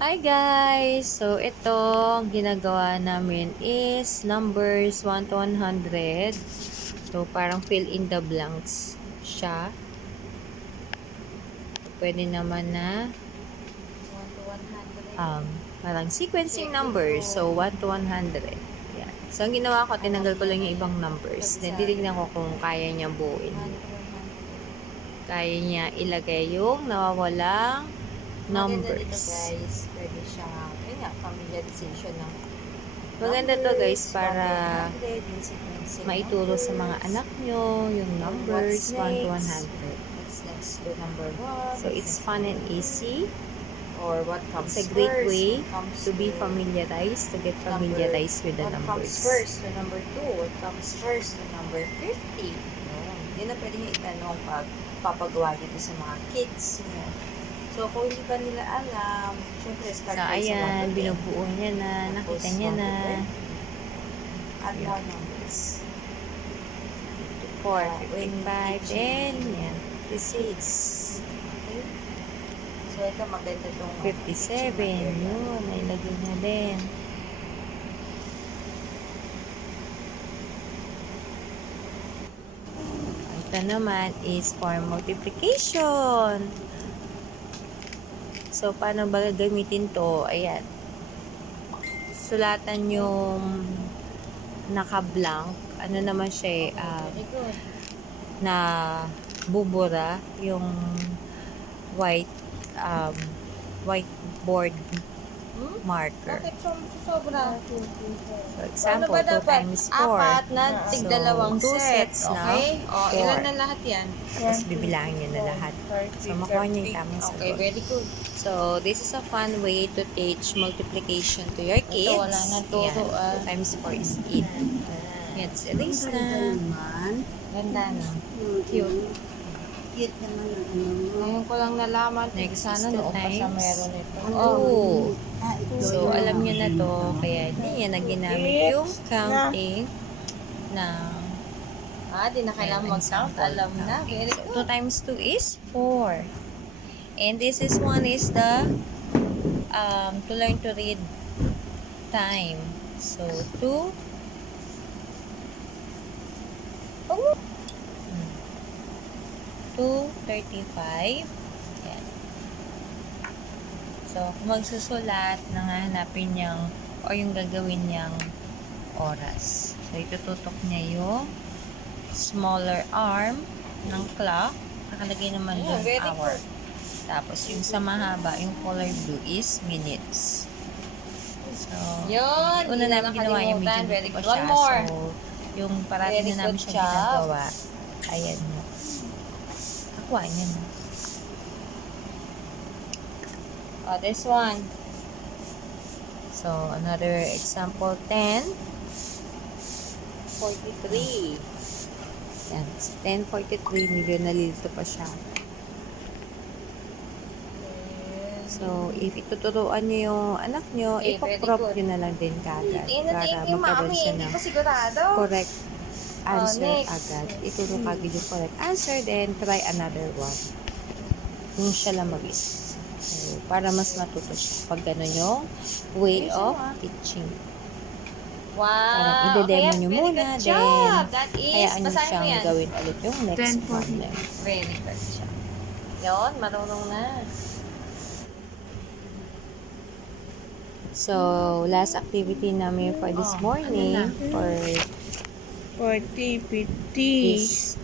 Hi guys! So, ito, ginagawa namin is numbers 1 to 100. So, parang fill in the blanks siya. Pwede naman na 1 to 100. parang sequencing numbers. So, 1 to 100. Yan. So, ang ginawa ko, tinanggal ko lang yung ibang numbers. Then, titignan ko kung kaya niya buuin. 1 to 100. Kaya niya ilagay yung nawawalang Maganda dito numbers. guys. Pwede siyang, yun nga, familiarization ng Maganda to guys para 1 to 100, yung sequencing maituro sa mga numbers. anak nyo yung numbers 1 to 100. What's next to number 1? So it's fun and easy. Or what comes It's a great first? way What comes to be familiarized, to get familiarized with the What comes numbers. first to number 2? What comes first to number 50? Yun na pwede niyo itanong pag papagawa dito sa mga kids niyo. So, kung hindi pa nila alam, syempre start So kayo sa ayan, 1 to 10. binubuo niya na, nakita niya na. Add more numbers. 4, When 55, and yan, 56, Okay? So, ito maganda itong 57, yun, nailagay niya din. Ito naman is for multiplication. So, paano ba gagamitin to? Ayan. Sulatan yung naka-blank. Ano naman siya Very good. na bubura yung white whiteboard marker. Bakit sobra? So, example, 2 times 4. Apat na tig-dalawang So, 2 set. sets na, Okay? O, 4. ilan na lahat yan? Tapos bibilangin niyo na lahat. So, makuha niyo yung tamang Okay, sagot. very good. So, this is a fun way to teach multiplication to your kids. Ito, wala na turo. 2 times 4 is 8. Let's erase na. Ganda na. Cute. Cute naman ang ano mo. Ngayon ko lang nalaman. Next Sana is 2 noon pa siya times. meron ito. Oh. Ito So, yun. alam niyo na to. Kaya hindi niya na ginamit yung counting ng Di na kailangan Ayan, mag-count. example. Alam na. Very So, good. 2 times 2 is 4. And this is one is the to learn to read time. So, 2 2:35. Yan. So, kung magsusulat, nangahanapin niyang o yung gagawin niyang oras. So, itututok niya yung smaller arm ng clock. Nakalagay naman doon very hour. good. Tapos, yung sa mahaba, yung color blue is minutes. So, Yun. una Hindi na namin ginawa yung nakalimutan. medyo Very pa good. siya. One more. So, yung parati Very na namin good siya job. ginagawa. Ayan mo. Nakuha niya na. This one. So, another example, 10. 43. Yan. 10:43, medyo nalilito pa siya. So, if ituturuan niyo yung anak niyo, Okay, very ipaprop good. niyo na lang din kagad Thank para you, magkaroon mami. siya Hindi ng pa sigurado. correct answer next. agad. Ituro kagad yung correct answer, then try another one. Yung siya lang mag-isip. So, para mas matuto siya pag gano'n yung way of teaching. Wow. Parang ide-demo Okay, nyo very muna, good then job. That is, hayaan nyo basahin mo siyang yan. gawin ulit yung next problem. Very good job. Yun, marunong na. So, last activity namin for this morning for 40, 50. this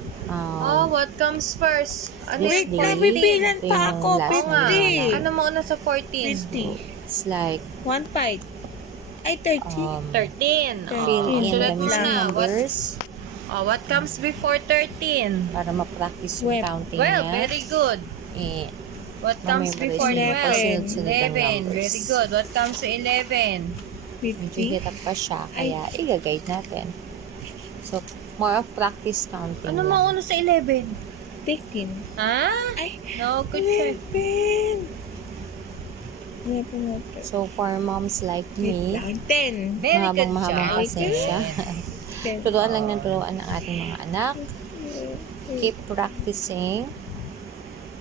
What comes first? Ano this yung day. nabibilan Ito pa yung ako, last Oo nga. na namin. Ano mo una sa 14? 50. It's like 1 5. Ay, 30. 13. fill in Sulat the mo missing na. numbers What comes before 13? para ma-practice yung 12. counting 12. niya. Very good. Eh, What comes Mamemorize before niya 12? yung pasunod-sunod ng 11. numbers. Very good. What comes to 11? medyo 50. hirap pa siya, kaya i-guide natin. So, more of practice counting. Ano lang. mauna sa 11? 15. Ha? Ay, No, good choice. 11. 11. So, for moms like me, 10. Very good mahabang-mahabang job. pasensya. 10. Turuan lang ng turuan ng ating mga anak. Keep practicing.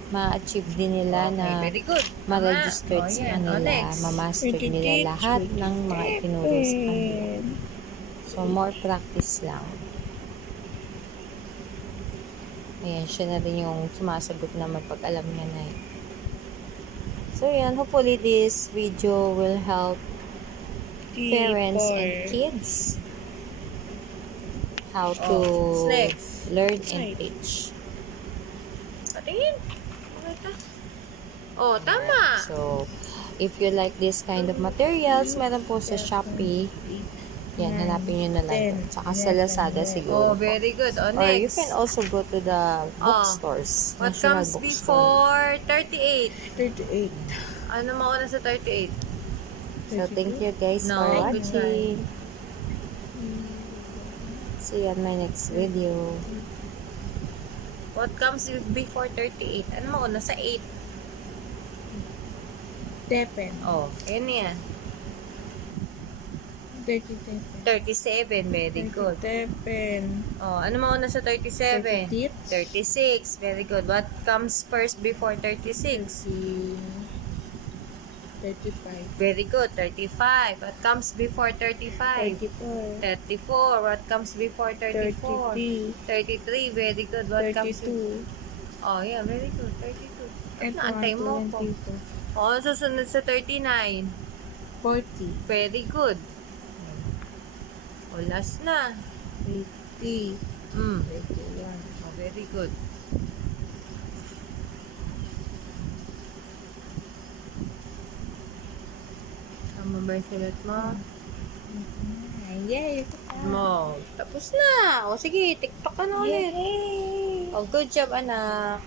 ma-achieve din nila Okay, na very good. ma-registered sa yan. kanila, Next. ma-master nila lahat ng mga itinuro sa kanila. So, more practice lang. Ayan, siya na rin yung sumasagot naman pag alam niya na eh. So, yan. Hopefully, this video will help parents and kids how to Next. learn and teach. Patingin. Oh, tama. So, if you like this kind of materials, meron po sa Shopee. Yan, hanapin nyo na lang. Saka sa Lazada siguro. Oh, very good. Oh, Or you next. can also go to the bookstores. What National comes bookstore. before 38? 38. Ano mauna sa 38? So, thank you guys No, for good watching. See you on my next video. What comes before 38? Ano mauna sa 8? Tepen. Oh, yan yan. 37, very good. Tepen. Oh, ano mauna sa 37? 36. 36, very good. What comes first before 36? 35. Very good. 35. What comes before 35? 34. 34. What comes before 34? 33. Very good. What comes 32. Oh, yeah, very good. 32. And Naantay mo ko. Oh, susunod sa 39. 40. Very good. Oh, last na. 80. Mm. Oh, very good. Tama ba yung sulat mo? Yay! Mo. Tapos na. O sige, TikTok ka na ulit. Yay! Oh, good job, anak.